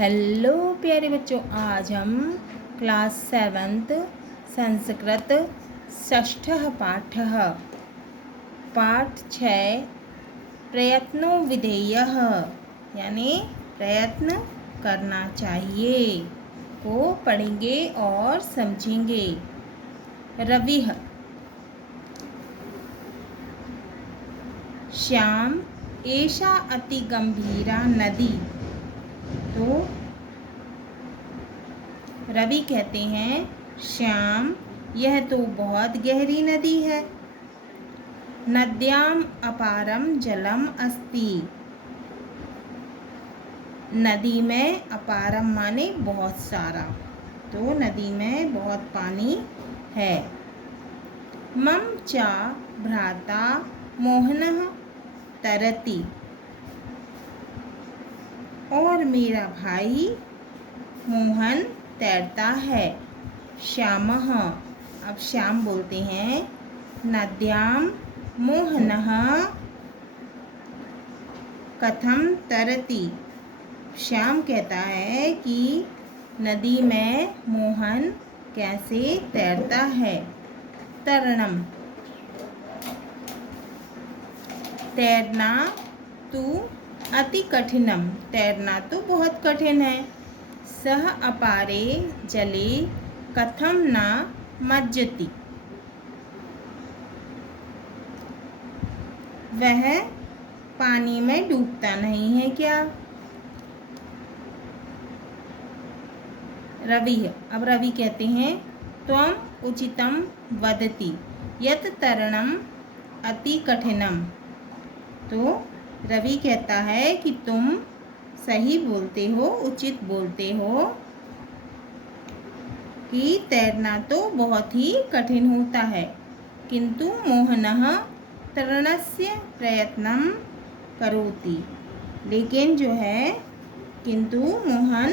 Hello प्यारे बच्चों, आज हम क्लास 7th संस्कृत षष्ठः पाठः पाठ 6 प्रयत्नो विधेयः यानी प्रयत्न करना चाहिए को पढ़ेंगे और समझेंगे। रविः श्याम एषा अति गंभीरा नदी। तो रवि कहते हैं, श्याम यह तो बहुत गहरी नदी है। नद्याम अपारम जलम अस्ति। नदी में अपारम माने बहुत सारा, तो नदी में बहुत पानी है। मम च भ्राता मोहनः तरति। और मेरा भाई मोहन तैरता है। श्यामः, अब श्याम बोलते हैं, नद्याम मोहनः कथम तरति। श्याम कहता है कि नदी में मोहन कैसे तैरता है। तरणम, तैरना तू अति कठिनम, तैरना तो बहुत कठिन है। सह अपारे जले कथम न मज्जति। वह पानी में डूबता नहीं है क्या। रवि, अब रवि कहते हैं, त्वम उचितम वदति यत् तरणम अति कठिनम। तो रवि कहता है कि तुम सही बोलते हो, उचित बोलते हो कि तैरना तो बहुत ही कठिन होता है, किंतु मोहनः तरणस्य प्रयत्नं करोति। लेकिन जो है, किंतु मोहन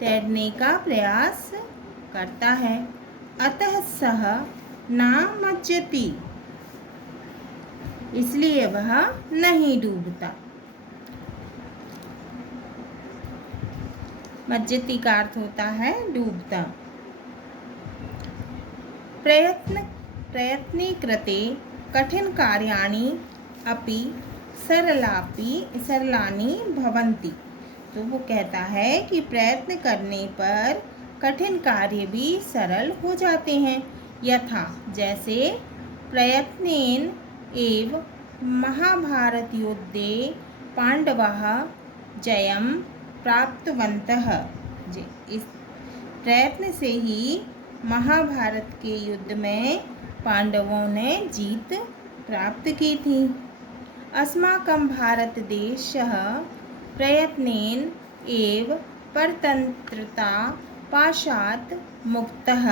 तैरने का प्रयास करता है। अतः सः न मज्जति, इसलिए वह नहीं डूबता। मज्जति का अर्थ होता है डूबता। प्रयत्ने कृते कठिन कार्याणि अपि सरलानि भवन्ति। तो वो कहता है कि प्रयत्न करने पर कठिन कार्य भी सरल हो जाते हैं। यथा, जैसे प्रयत्नेन एव महाभारत युद्धे पांडवाः जयं प्राप्तवन्तः। इस प्रयत्न से ही महाभारत के युद्ध में पांडवों ने जीत प्राप्त की थी। अस्माकं भारतदेशः प्रयत्नेन एव परतंत्रता पाशात् मुक्तः।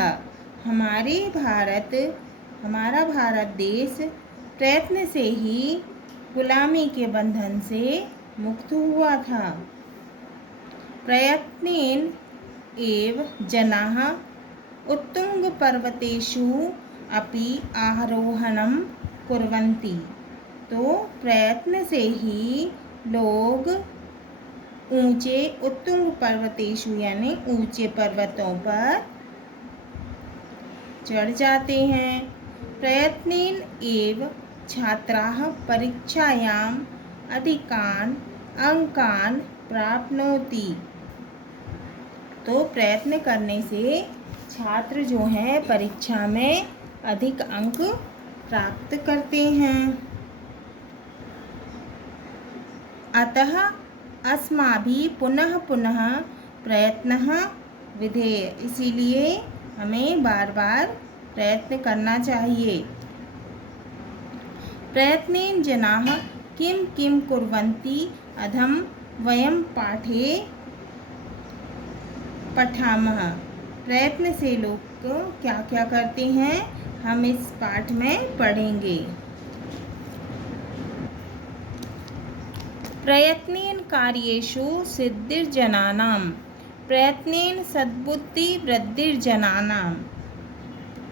हमारा भारत देश प्रयत्न से ही गुलामी के बंधन से मुक्त हुआ था। प्रयत्नेन एव जनाः उत्तुंगपर्वतेषु अपि आरोहणं कुर्वन्ति। तो प्रयत्न से ही लोग ऊंचे उत्तुंग पर्वतेषु यानी ऊंचे पर्वतों पर चढ़ जाते हैं। प्रयत्नेन एव छात्राः परीक्षायाम् अधिकान् अंकान् प्राप्नोति। तो प्रयत्न करने से छात्र जो हैं परीक्षा में अधिक अंक प्राप्त करते हैं। अतः अस्माभिः पुनः पुनः प्रयत्नः विधेय। इसीलिए हमें बार बार प्रयत्न करना चाहिए। प्रयत्नेन जनाः किं किं कुर्वन्ति अधम वयं पाठे पठामः। प्रयत्न से लोग क्या क्या करते हैं, हम इस पाठ में पढ़ेंगे। प्रयत्नेन कार्येषु सिद्धिर्जनानां। प्रयत्नेन सद्बुद्धि वृद्धिर्जनानां।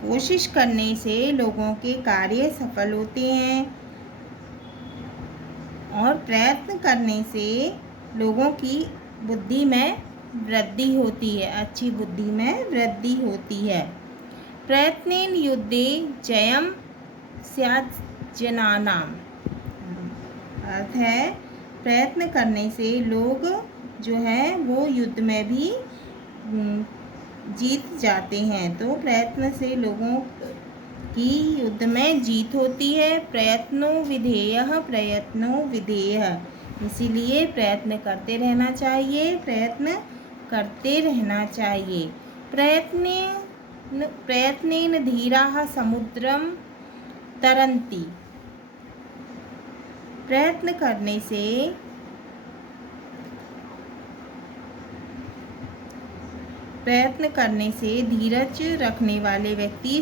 कोशिश करने से लोगों के कार्य सफल होते हैं और प्रयत्न करने से लोगों की बुद्धि में वृद्धि होती है, अच्छी बुद्धि में वृद्धि होती है। प्रयत्नेन युद्धे जयम स्यात् जनानाम, अर्थ है प्रयत्न करने से लोग जो है वो युद्ध में भी जीत जाते हैं। तो प्रयत्न से लोगों की युद्ध में जीत होती है। प्रयत्नो विधेयः, प्रयत्नो विधेयः, इसीलिए प्रयत्न करते रहना चाहिए, प्रयत्न करते रहना चाहिए। प्रयत्नेन धीराः समुद्रम तरन्ति, प्रयत्न करने से धीरज रखने वाले व्यक्ति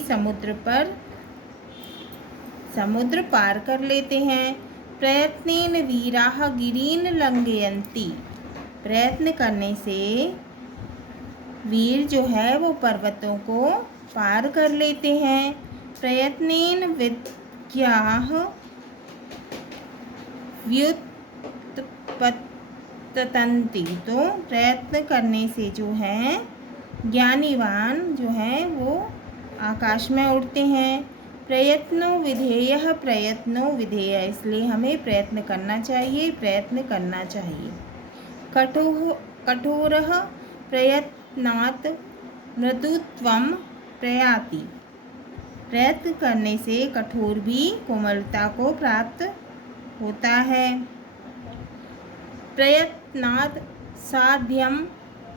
समुद्र पार कर लेते हैं। प्रयत्नेन वीराः गिरीन् लंघयन्ति, प्रयत्न करने से वीर जो है वो पर्वतों को पार कर लेते हैं। प्रयत्नेन विद्याः व्युत्पतन्ति, तो प्रयत्न करने से जो है ज्ञानीवान जो है वो आकाश में उड़ते हैं। प्रयत्नो विधेयः, प्रयत्नो विधेयः, इसलिए हमें प्रयत्न करना चाहिए, प्रयत्न करना चाहिए। कठोरः प्रयत्नात् मृदुत्वं प्रयाति, प्रयत्न करने से कठोर भी कोमलता को प्राप्त होता है। प्रयत्नात् साध्यं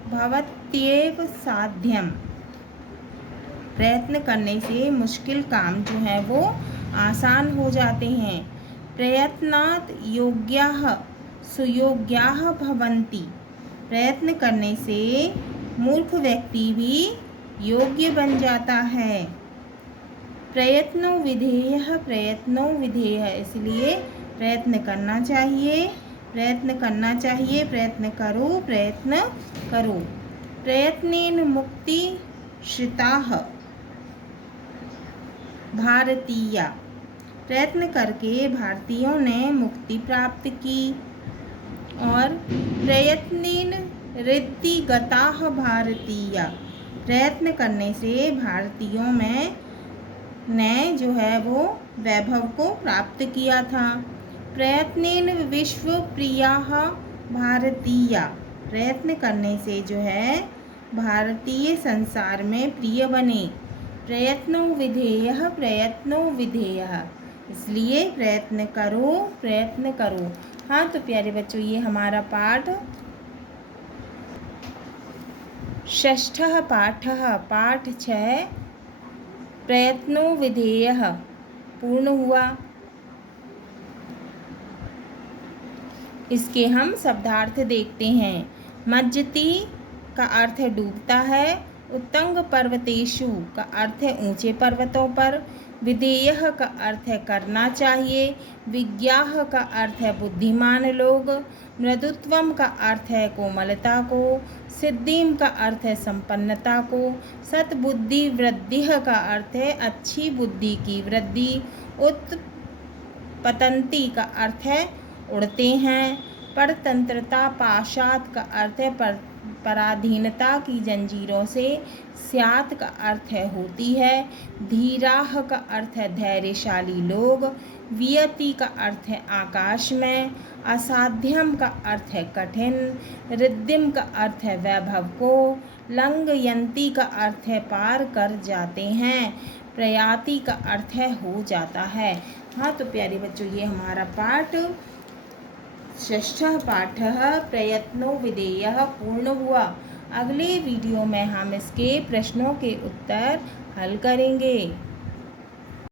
भवत्येव साध्यम, प्रयत्न करने से मुश्किल काम जो है वो आसान हो जाते हैं। प्रयत्नात् योग्याः सुयोग्याः भवन्ति, प्रयत्न करने से मूर्ख व्यक्ति भी योग्य बन जाता है। प्रयत्नो विधेयः, प्रयत्नो विधेयः, इसलिए प्रयत्न करना चाहिए, प्रयत्न करना चाहिए, प्रयत्न करो, प्रयत्न करो। प्रयत्नेन मुक्ति श्रिताः भारतीया, प्रयत्न करके भारतीयों ने मुक्ति प्राप्त की। और प्रयत्नेन रिद्धि गताः भारतीया, प्रयत्न करने से भारतीयों में ने जो है वो वैभव को प्राप्त किया था। प्रयत्नेन विश्व प्रियाः भारतीया, प्रयत्न करने से जो है भारतीय संसार में प्रिय बने। प्रयत्नो विधेयः, प्रयत्नो विधेयः, इसलिए प्रयत्न करो, प्रयत्न करो। हाँ तो प्यारे बच्चों, ये हमारा पाठ षष्ठः पाठः, पाठ 6 प्रयत्नो विधेयः पूर्ण हुआ। इसके हम शब्दार्थ देखते हैं। मज्जति का अर्थ है डूबता है। उत्तंग पर्वतेषु का अर्थ है ऊंचे पर्वतों पर। विधेयः का अर्थ है करना चाहिए। विज्ञाः का अर्थ है बुद्धिमान लोग। मृदुत्वम का अर्थ है कोमलता को। सिद्धिम का अर्थ है संपन्नता को। सद्बुद्धि वृद्धिः का अर्थ है अच्छी बुद्धि की वृद्धि। उत्पतन्ति का अर्थ है उड़ते हैं। परतंत्रता पाशात का अर्थ है पराधीनता की जंजीरों से। स्यात् का अर्थ है होती है। धीराः का अर्थ है धैर्यशाली लोग। वियति का अर्थ है आकाश में। असाध्यम का अर्थ है कठिन। रिद्धिम का अर्थ है वैभव को। लंघयन्ति का अर्थ है पार कर जाते हैं। प्रयाति का अर्थ है हो जाता है। हाँ तो प्यारे बच्चों, ये हमारा पाठ षष्ठः पाठः प्रयत्नो विधेयः पूर्ण हुआ। अगले वीडियो में हम इसके प्रश्नों के उत्तर हल करेंगे।